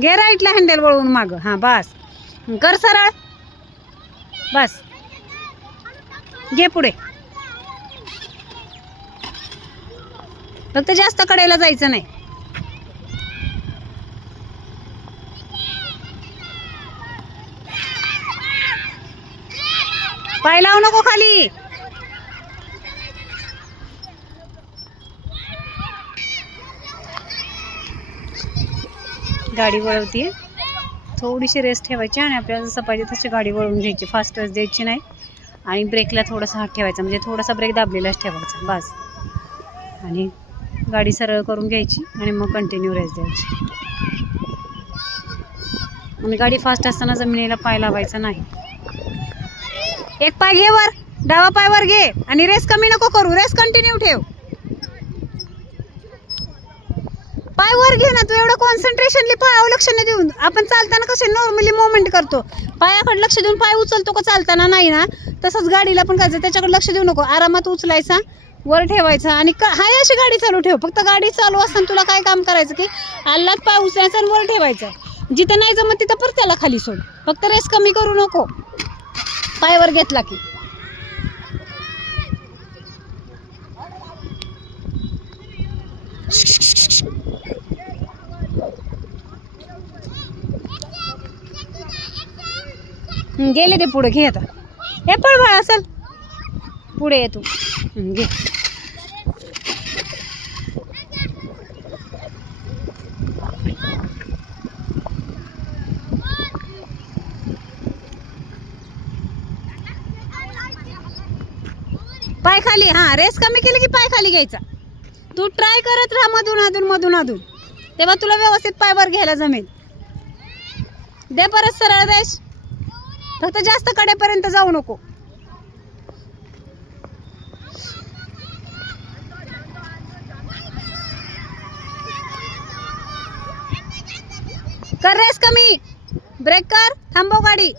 घे राईटला हँडल वळवून माग. हा बस कर सरळ. बस घे पुढे. फक्त जास्त कडेला जायचं नाही. पाय लावू नको खाली. गाडी वळवतीये. थोडीशी रेस्ट ठेवायची आणि आपल्याला जसं पाहिजे तशी गाडी वळवून घ्यायची. फास्टच द्यायची नाही आणि ब्रेकला थोडासा हात ठेवायचा, म्हणजे थोडासा ब्रेक दाबलेलाच ठेवायचा बस. आणि गाडी सरळ करून घ्यायची आणि मग कंटिन्यू रेस्ट द्यायची. आणि गाडी फास्ट असताना जमिनीला पाय लावायचा नाही. एक पाय घे वर, डावा पाय वर घे आणि रेस कमी नको करू. रेस कंटिन्यू ठेव. पाय वर घे ना तू. एवढं कॉन्सन्ट्रेशनली पायावर लक्ष नाही देऊन. आपण चालताना कसे नॉर्मली मूवमेंट करतो, पायाकडे लक्ष देऊन पाय उचलतो का चालताना, नाही ना तसंच गाडीला पण करायचं. त्याच्याकडे लक्ष देऊ नको. आरामात उचलायचा, वर ठेवायचा आणि हाय अशी गाडी चालू ठेव. फक्त गाडी चालू असताना तुला काय काम करायचं की आल्लात पाय उचलायचा आणि वर ठेवायचा. जिथं नाही जमत तिथं परत त्याला खाली सोड. फक्त रेस कमी करू नको पायवर घेतला की. गेले ते पुढे. घे आता. हे पळ बाळा असेल पुढे ये तू. घे. पाय खाली. हा रेस कमी केली की पाय खाली घ्यायचा. तू ट्राय करत राहा मधून अधून तेव्हा तुला व्यवस्थित पाय वर घ्यायला जमेल. दे परत सरळ देश. फक्त जास्त कडेपर्यंत जाऊ नको. कर रेस कमी. ब्रेक कर. थांबव गाडी.